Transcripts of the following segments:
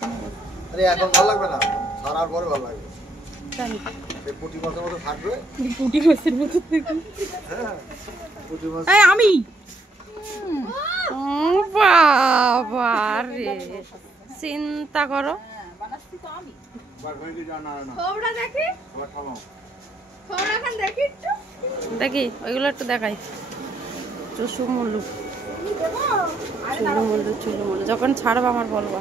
আরে এখন ভালো লাগবে না, সারার পরে ভালো লাগবে। জানি এই পুঁটি মাছের মতো থাকবে, পুঁটি মাছের মতো থাকবে। হ্যাঁ পুঁটি মাছ। এই আমি বাবা রে চিন্তা করো। বানাচ্ছি তো আমি। বারবারই জানা না। খবরটা দেখি। খবরখান দেখি একটু। দেখি ওইগুলো একটু দেখাই। চুসু মুলু চুলু মুলু যখন ছাড়বা আমার বলবা।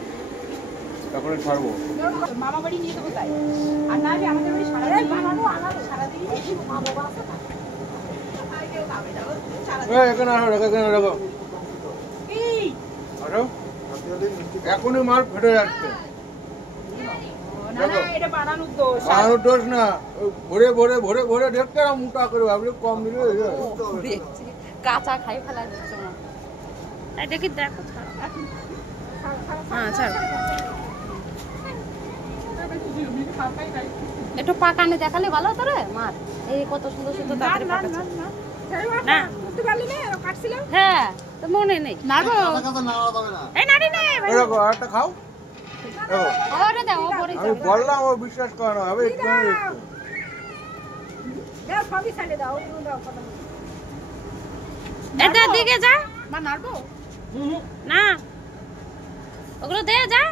তখন ছাড়বো। মামা বাড়ি নিয়ে দেবো তাই। আর না আমি আমাদের বাড়ি সারা দিন বানাবো, আনাবো সারা দিন। মা বাবা আছে না। আর কেউ খাবে না। এই এখানে রাখো। এই আরো এখনই মাল ফেটে যাচ্ছে। না না এটা বানানোর দোষ। বানানোর দোষ না। ভরে ভরে ভরে ভরে দেখতে না মোটা করে ভাবলে কম দিলে কাঁচা খাই ফেলা দিচ্ছে না। এই দেখি দেখো ছাড়। হ্যাঁ ছাড়। একটু পাকানে দেখালে ভালো হতো রে মার। এই কত সুন্দর সুন্দর তাড়াতাড়ি পাকাচ্ছে। না বুঝতে পারলি না কাটছিলাম। হ্যাঁ তো মনে নেই। নাড়বো কথা নাড়া যাবে না। এই নাড়ি নে এই দেখো আরেকটা খাও। দেখো ওরে দাও ওপরে আমি বললাম ও বিশ্বাস করে না হবে একটু দাও সবই সাইডে দাও দাও কথা এটা দিকে যা। মা নাড়বো না ওগুলো দে যা।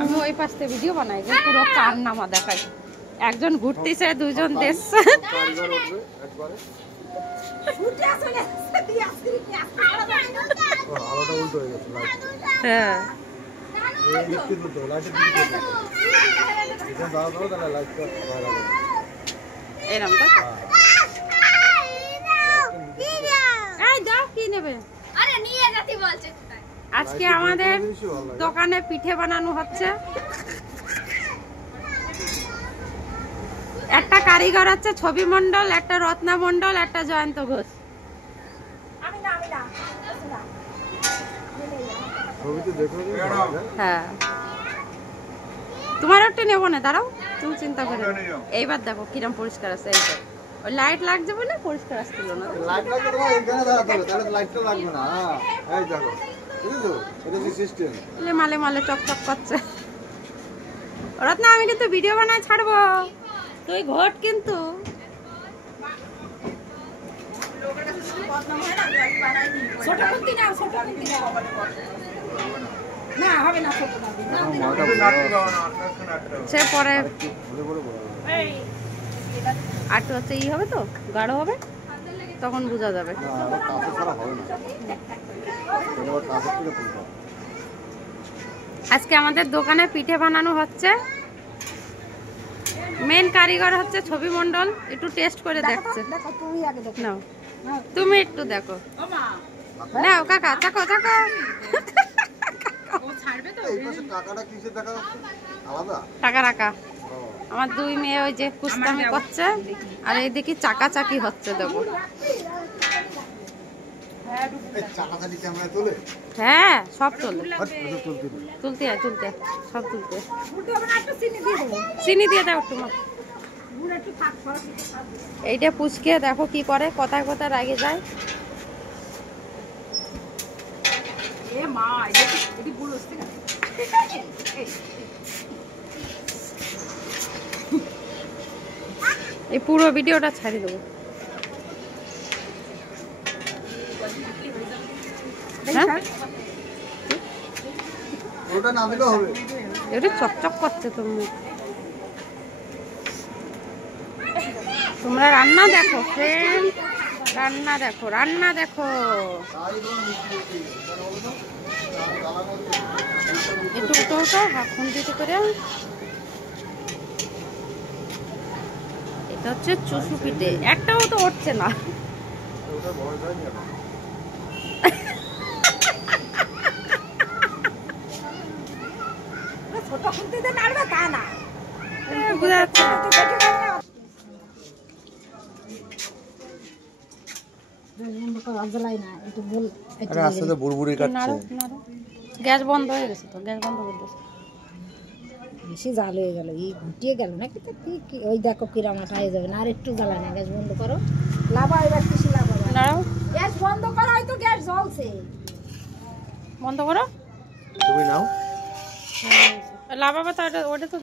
আমি ওই পাশ থেকে ভিডিও বানাই যে পুরো কার নামা দেখাই। একজন ঘুরতেছে দুজন দেখছে। কারিগর উঠবে একবারে। ছুটে চলে আসছে দিয়ে আসছে ও আলোটা উল্টো হয়ে গেছে লাইট। হ্যাঁ এই দিকে দুটো লাইটের দিকে দুটো। এটা দাও দাও তাহলে লাইটটা বাইরে হবে। এরকম তো। এই দাও কি নেবে? আরে নিয়ে যাতি বলছে। আজকে আমাদের দোকানে পিঠে বানানো হচ্ছে। একটা কারিগর আছে ছবি মণ্ডল, একটা রত্না মণ্ডল, একটা জয়ন্ত ঘোষ। আমি না ছবিতে দেখো হ্যাঁ তোমার একটা নেবো না, দাঁড়াও তুমি চিন্তা করে। এইবার দেখো কিরম পরিষ্কার আছে। এইটা ওই লাইট লাগছে বলে পরিষ্কার আসছিল না। লাইট লাগবে তোমার এখানে দাঁড়াতে হবে, তাহলে লাইটটা লাগবে না। হ্যাঁ এই দেখো বুঝছো, এটা কি সিস্টেম। মালে মালে চকচক করছে। রত্না আমি কিন্তু ভিডিও বানাই ছাড়বো, তুই ঘট কিন্তু। ছোট কুন্তি না ছোট কুন্তি না হবে না ছোট না সে পরে বলে বলে বলো। আটু হচ্ছে ই হবে তো গাঢ় হবে, তখন বোঝা যাবে। না আবার কাছে ছাড়া হবে না, এটা আবার কাছে থেকে তুলতে হবে। আজকে আমাদের দোকানে পিঠে বানানো হচ্ছে। মেন কারিগর হচ্ছে ছবি মণ্ডল। একটু টেস্ট করে দেখছে। দেখো তুমি আগে দেখো নাও তুমি একটু দেখো। নাও কাকা চাকো চাকো। এই পাশে টাকাটা কিসের দেখা যাচ্ছে আলাদা? টাকা রাখা। ও আমার দুই মেয়ে ওই যে কুস্তামি করছে, আর এই দেখি চাকাচাকি হচ্ছে। দেখো এই চাকাচাকি ক্যামেরা তোলে? হ্যাঁ সব তোলে। তুলতে তুলতে হয় তুলতে হয়, সব তুলতে হয়। উল্টো হবে না একটু চিনি দিয়ে দেবো চিনি দিয়ে দাও একটু মা। গুড় একটু থাক এইটা পুচকে দেখো কি করে, কথায় কথায় রাগে যায়। এ মা এটি গুড় হচ্ছে না এই পুরো ভিডিওটা ছাড়ি দেবো। হ্যাঁ ওটা না দিলেও হবে। এটা চকচক করছে তোর মুখ। তোমরা রান্না দেখো ফ্রেন্ড, রান্না দেখো রান্না দেখো। একটু উঠো উঠো হাফুন দিতে করে। এটা হচ্ছে চুষু পিঠে, একটাও তো উঠছে না। ওটা ভয় হয়নি এখন। ছোট কুন্তি দিয়ে নাড়বে তা না বোঝা যাচ্ছে না। আস্তে আস্তে বুড়বুড়ি নাড়ো নাড়ো। গ্যাস বন্ধ হয়ে গেছে তো, গ্যাস বন্ধ করে দিয়েছে। বেশি জাল হয়ে গেল, এই ঘুটিয়ে গেল নাকি তো ওই দেখো কিরামাটা হয়ে যাবে না। আর একটু জ্বালা না, গ্যাস বন্ধ করো। লাভা এবার কিছু লাভা দাঁড়াও গ্যাস বন্ধ করা হয়তো গ্যাস জ্বলছে বন্ধ করো তুমি নাও লাভাবা তো ওটা তো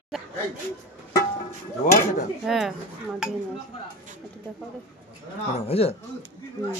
ধোয়া সেটা হ্যাঁ মাঝে না একটু দেখো রে হয়েছে হুম